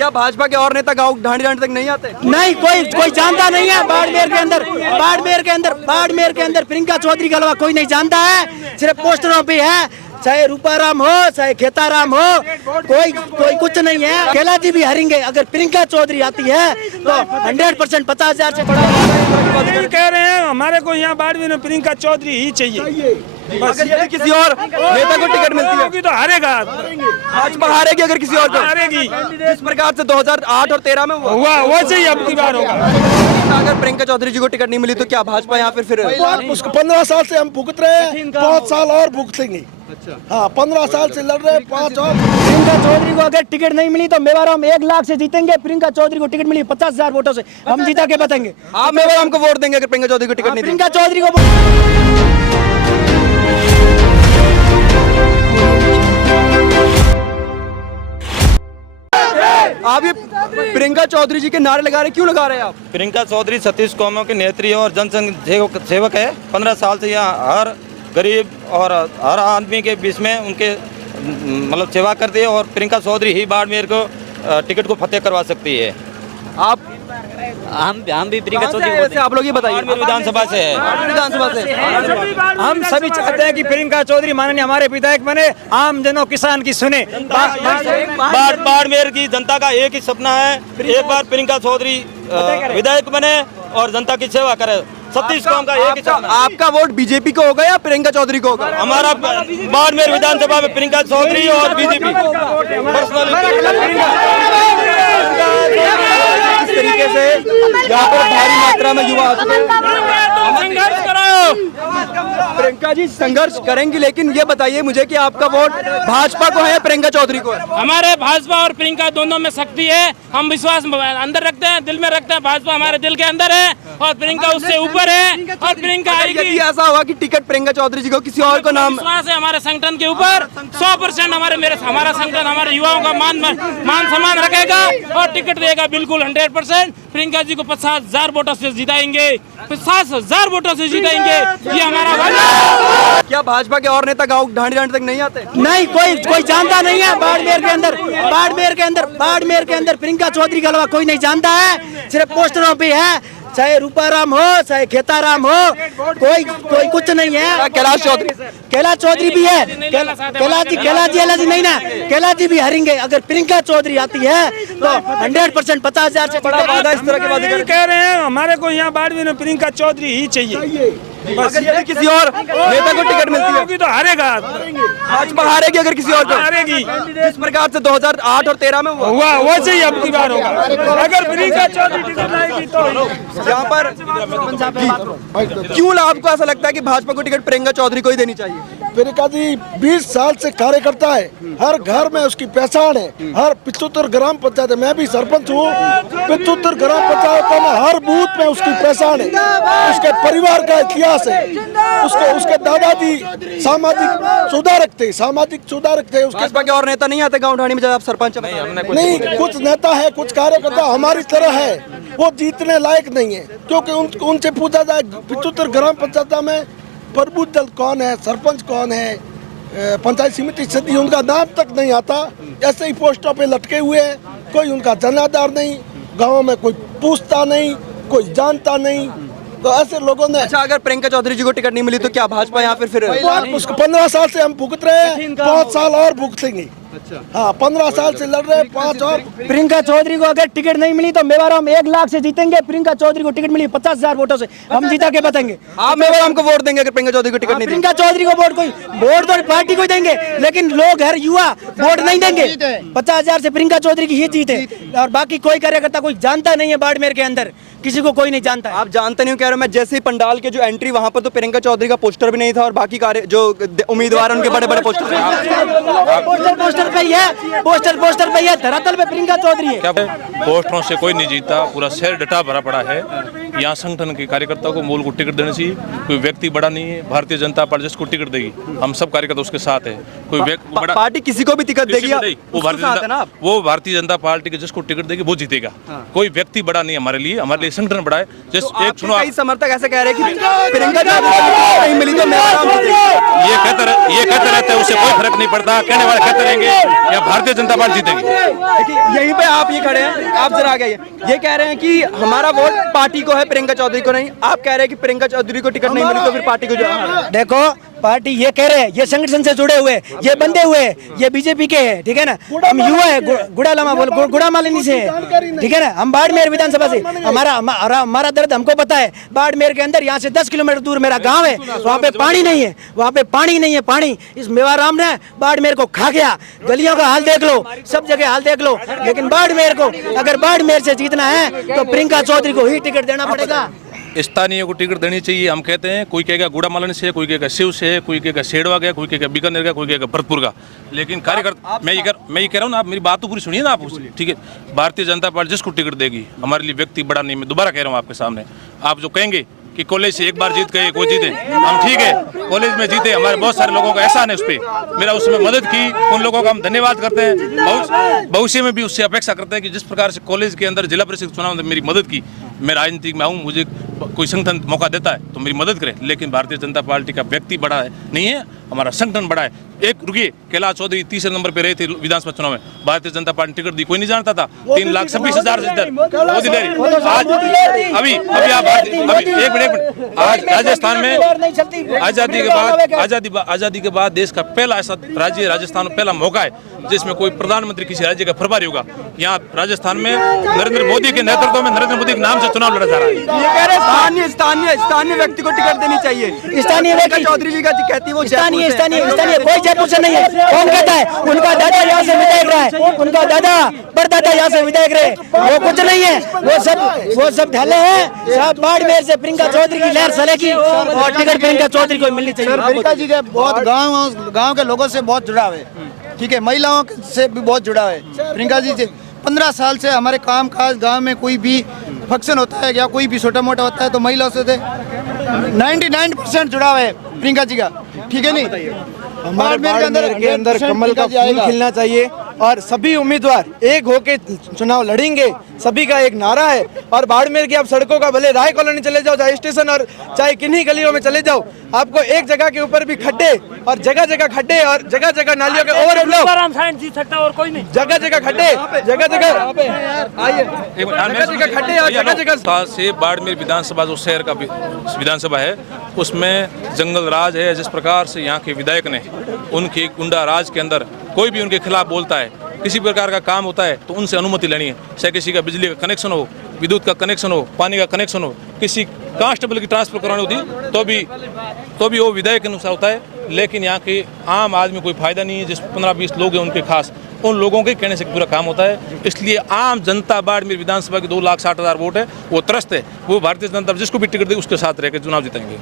क्या भाजपा के और नेता गांव ढांडी ढांडी तक नहीं आते? नहीं, कोई जानता नहीं है। बाड़मेर के अंदर प्रियंका चौधरी के अलावा कोई नहीं जानता है। सिर्फ पोस्टरों पे है, चाहे रूपाराम हो चाहे खेताराम हो, कोई कुछ नहीं है। कैला जी भी हारेंगे अगर प्रियंका चौधरी आती है तो 100% 50,000 से बड़ा कह रहे हैं। हमारे को यहाँ बाड़मेर में प्रियंका चौधरी ही चाहिए। अगर यदि किसी और नेता को टिकट मिलती है तो हारेगा, भाजपा हारेगी। अगर किसी और को हारेगी, जिस प्रकार से 2008 और 13 में हुआ वैसे ही अब की बार होगा। अगर प्रियंका चौधरी जी को टिकट नहीं मिली तो क्या भाजपा यहाँ फिर उसको 15 साल से हम भुगत रहे हैं, 5 साल और भुगतेंगे। हाँ, 15 साल से लड़ रहे हैं, 5 और। प्रियंका चौधरी को अगर टिकट नहीं मिली तो मेवाराम 1 लाख से जीतेंगे। प्रियंका चौधरी को टिकट मिली 50,000 वोटों से, हम जीता के बताएंगे। आप मेवाराम को वोट देंगे अगर प्रियंका चौधरी को टिकट नहीं प्रियंका चौधरी को आप ये प्रियंका चौधरी जी के नारे लगा रहे, क्यों लगा रहे हैं आप? प्रियंका चौधरी 36 कौमों की नेत्री और जनसंघ सेवक है। 15 साल से यहाँ हर गरीब और हर आदमी के बीच में उनके मतलब सेवा करती है और प्रियंका चौधरी ही बाड़मेर को टिकट को फतेह करवा सकती है। आप हम भी प्रियंका चौधरी वैसे आप लोग ये बताइए। बाड़मेर विधानसभा से है। विधानसभा से हम सभी चाहते हैं कि प्रियंका चौधरी माननीय हमारे विधायक बने, आम जनों किसान की सुने। बाड़मेर की जनता का एक ही सपना है, एक बार प्रियंका चौधरी विधायक बने और जनता की सेवा करे। 36 कौम का एक ही सपना। आपका वोट बीजेपी को होगा या प्रियंका चौधरी को होगा? हमारा बाड़मेर विधानसभा में प्रियंका चौधरी और बीजेपी इस तरीके से यहाँ पर भारी मात्रा में युवा आ चुके हैं। संघर्ष करो। प्रियंका जी संघर्ष करेंगी, लेकिन ये बताइए मुझे कि आपका वोट भाजपा को है या प्रियंका चौधरी को है? हमारे भाजपा और प्रियंका दोनों में शक्ति है। हम विश्वास अंदर रखते हैं, दिल में रखते हैं। भाजपा हमारे दिल के अंदर है और प्रियंका उससे ऊपर है और प्रियंका आएगी। यदि ऐसा होगा कि टिकट प्रियंका चौधरी जी को किसी और को नाम, विश्वास है हमारे संगठन के ऊपर 100%। हमारा संगठन हमारे युवाओं का मान सम्मान रखेगा और टिकट देगा बिल्कुल 100%। प्रियंका जी को 50,000 वोटों से जिताएंगे, 50,000 वोटों से जिताएंगे, ये हमारा वादा। क्या भाजपा के और नेता गांव ढांडी ढांडी तक नहीं आते? नहीं, कोई जानता नहीं है। बाड़मेर के अंदर प्रियंका चौधरी के अलावा कोई नहीं जानता है। सिर्फ पोस्टरों पे है, चाहे रूपाराम हो चाहे खेताराम हो, कोई कुछ नहीं है। कैला चौधरी भी है। कैला जी नहीं ना, कैला जी भी हारेंगे अगर प्रियंका चौधरी आती है तो 100% 50,000 से बड़ा वादा इस तरह के वादे कह रहे हैं। हमारे को यहाँ बाड़मेर में प्रियंका चौधरी ही चाहिए। अगर यदि किसी और नेता को टिकट मिलती है तो हारेगा, भाजपा हारेगी। अगर किसी और को हारेगी, जिस प्रकार से 2008 और 13 में हुआ वैसे ही अब की बार होगा। अगर प्रियंका चौधरी टिकट लाएगी तो यहाँ पर क्यों आपको ऐसा लगता है कि भाजपा को टिकट प्रियंका चौधरी को ही देनी चाहिए? प्रियंका जी 20 साल से कार्य करता है, हर घर में उसकी पहचान है। हर 75 ग्राम पंचायत, मैं भी सरपंच हूँ, 75 ग्राम पंचायतों में हर बूथ में उसकी पहचान है। उसके परिवार का इतिहास है। उसके दादाजी सामाजिक सुधारक थे। उसके भाजपा के और नेता नहीं आते गाँव ढाणी में जब आप सरपंच? नहीं, कुछ नेता है, कुछ कार्यकर्ता हमारी तरह है, वो जीतने लायक नहीं है। क्योंकि उनसे पूछा जाए 75 ग्राम पंचायत में प्रभु दल कौन है, सरपंच कौन है, पंचायत समिति सदस्य, उनका नाम तक नहीं आता। ऐसे ही पोस्टों पे लटके हुए हैं, कोई उनका जनाधार नहीं, गाँव में कोई पूछता नहीं, कोई जानता नहीं। तो ऐसे लोगों ने। अच्छा, अगर प्रियंका चौधरी जी को टिकट नहीं मिली तो क्या भाजपा यहाँ फिर उसको 15 साल से हम भुगत रहे हैं, 5 साल और भुगतेंगे। हाँ, 15 साल से लड़ रहे हैं, 5 और। प्रियंका चौधरी को अगर टिकट नहीं मिली तो मेवाराम 1 लाख से जीतेंगे। प्रियंका चौधरी को टिकट मिली 50,000 वोटों से, हम जीता के बताएंगे। आप मेवाराम को वोट देंगे अगर प्रियंका चौधरी को टिकट नहीं? प्रियंका चौधरी को वोट तो पार्टी को देंगे, लेकिन लोग हर युवा वोट नहीं देंगे। 50,000 से प्रियंका चौधरी की ही जीत है और बाकी कोई कार्यकर्ता कोई जानता नहीं है। बाड़मेर के अंदर किसी को कोई नहीं जानता है। आप जानते नहीं, कह रहे हो। मैं जैसे ही पंडाल के जो एंट्री वहां पर तो प्रियंका चौधरी का पोस्टर भी नहीं था और बाकी कार्य जो उम्मीदवार उनके बड़े बड़े पोस्टर पोस्टर पे है, धरातल पे प्रियंका चौधरी है। क्या पोस्टरों से कोई नहीं जीता, पूरा शहर डटा भरा पड़ा है। यहाँ संगठन के कार्यकर्ताओं को मूल को टिकट देनी चाहिए। कोई व्यक्ति बड़ा नहीं है, भारतीय जनता पार्टी जिसको टिकट देगी हम सब कार्यकर्ता उसके साथ है। कोई व्यक्ति बड़ा पार्टी किसी को भी टिकट देगी, वो भारतीय जनता पार्टी के जिसको टिकट देगी वो जीतेगा। कोई व्यक्ति बड़ा नहीं हमारे लिए संगठन बड़ा है। एक सुनो, कई समर्थक ऐसे कह रहे हैं कि प्रियंका चौधरी नहीं मिली तो मेवाराम जीतेगी। ये कहते रहते हैं, उससे कोई फर्क नहीं पड़ता। कहने वाले कहते रहेंगे या भारतीय जनता पार्टी जीतेगी। देखिए यहीं पे आप ये खड़े हैं, आप जरा आगे आइए। ये कह रहे हैं कि हमारा वोट पार्टी को है, प्रियंका चौधरी को नहीं। आप कह रहे हैं कि प्रियंका चौधरी को टिकट नहीं मिली तो फिर पार्टी को जो देखो पार्टी ये कह रहे हैं, ये संगठन से जुड़े हुए, ये बंधे हुए, ये बीजेपी के हैं, ठीक है ना। हम युवा है, गुड़ा मालिनी से है, ठीक है ना। हम बाड़मेर विधानसभा से, हमारा दर्द हमको पता है। बाड़मेर के अंदर यहाँ से 10 किलोमीटर दूर मेरा गांव है, वहाँ पे पानी नहीं है, वहाँ पे पानी नहीं है। पानी इस मेवाराम ने बाड़मेर को खा गया। गलियों का हाल देख लो, सब जगह हाल देख लो। लेकिन बाड़मेर को अगर बाड़मेर से जीतना है तो प्रियंका चौधरी को ही टिकट देना पड़ेगा। स्थानीय को टिकट देनी चाहिए। हम कहते हैं, कोई कहेगा गुड़ा मालन से, कोई कहेगा शिव से, कोई कहेगा शेड़वा का, कोई कहेगा बीकानेर का, कोई कहेगा भरतपुर का। लेकिन कार्यकर्ता मैं ये कह रहा हूँ ना, आप मेरी बात तो पूरी सुनिए ना आप, ठीक है। भारतीय जनता पार्टी जिसको टिकट देगी, हमारे लिए व्यक्ति बड़ा नहीं। मैं दोबारा कह रहा हूँ आपके सामने, आप जो कहेंगे कि कॉलेज से एक बार जीत गए कोई जीते, हम ठीक है कॉलेज में जीते, हमारे बहुत सारे लोगों का एहसान है उस पर। मेरा उसमें मदद की, उन लोगों का हम धन्यवाद करते हैं। भविष्य में भी उससे अपेक्षा करते हैं कि जिस प्रकार से कॉलेज के अंदर जिला परिषद चुनाव में मेरी मदद की, मैं राजनीति में आऊँ, मुझे कोई संगठन मौका देता है तो मेरी मदद करे। लेकिन भारतीय जनता पार्टी का व्यक्ति बड़ा है नहीं है, हमारा संगठन बड़ा है। एक रुकिए, कैलाश चौधरी तीसरे नंबर पे रहे थे विधानसभा चुनाव में, भारतीय जनता पार्टी टिकट दी, कोई नहीं जानता था। 3,26,000 से आज अभी आप एक मिनट, आज राजस्थान में आजादी के बाद देश का पहला ऐसा राज्य राजस्थान में पहला मौका है जिसमें कोई प्रधानमंत्री किसी राज्य का प्रभारी होगा। यहाँ राजस्थान में नरेंद्र मोदी के नेतृत्व में, नरेंद्र मोदी के नाम से चुनाव लड़ा जा रहा है। ये कह रहे हैं स्थानीय व्यक्ति को टिकट देनी चाहिए। स्थानीय व्यक्ति चौधरी जी का कहती है वो स्थानीय कोई जयपुर से नहीं है। कौन कहता है? उनका दादा यहाँ से विधायक रहा है, उनका दादा परदादा यहाँ से विधायक रहे, वो कुछ नहीं है। वो सब ढले हैं। सब बाड़मेर से प्रियंका चौधरी की लहर चलेगी और टिकट प्रियंका चौधरी को मिलनी चाहिए। प्रियंका जी के बहुत गाँव के लोगों से बहुत जुड़ाव है, ठीक है। महिलाओं से भी बहुत जुड़ाव है प्रियंका जी से। 15 साल से हमारे काम काज गाँव में कोई भी फंक्शन होता है या कोई भी छोटा मोटा होता है तो महिलाओं से 99% जुड़ाव है प्रियंका जी का, ठीक है। नहीं हमारे बाड़मेर के अंदर कमल का फूल खिलना चाहिए और सभी उम्मीदवार एक होके चुनाव लड़ेंगे। सभी का एक नारा है। और बाड़मेर की आप सड़कों का भले राय कॉलोनी चले जाओ, चाहे स्टेशन और चाहे किन्हीं गलियों में चले जाओ, आपको एक जगह के ऊपर भी खड्डे और जगह खड्डे और जगह नालियों के ओवरफ्लो, जगह खड्डे, खड्डे और जगह से बाड़मेर विधानसभा जो शहर का विधानसभा है उसमें जंगल राज है। जिस प्रकार से यहाँ के विधायक ने उनके गुंडा राज के अंदर कोई भी उनके खिलाफ बोलता है, किसी प्रकार का काम होता है तो उनसे अनुमति लेनी है। चाहे किसी का बिजली का कनेक्शन हो, विद्युत का कनेक्शन हो, पानी का कनेक्शन हो, किसी कांस्टेबल की ट्रांसफर करानी होती तो भी वो विधायक के अनुसार होता है। लेकिन यहाँ के आम आदमी कोई फायदा नहीं है। जिस 15-20 लोग हैं उनके खास, उन लोगों के कहने से पूरा काम होता है। इसलिए आम जनता बाड़मेर विधानसभा की 2,60,000 वोट है, वो त्रस्त है। वो भारतीय जनता जिसको भी टिकट दे उसके साथ रहकर चुनाव जीतेंगे।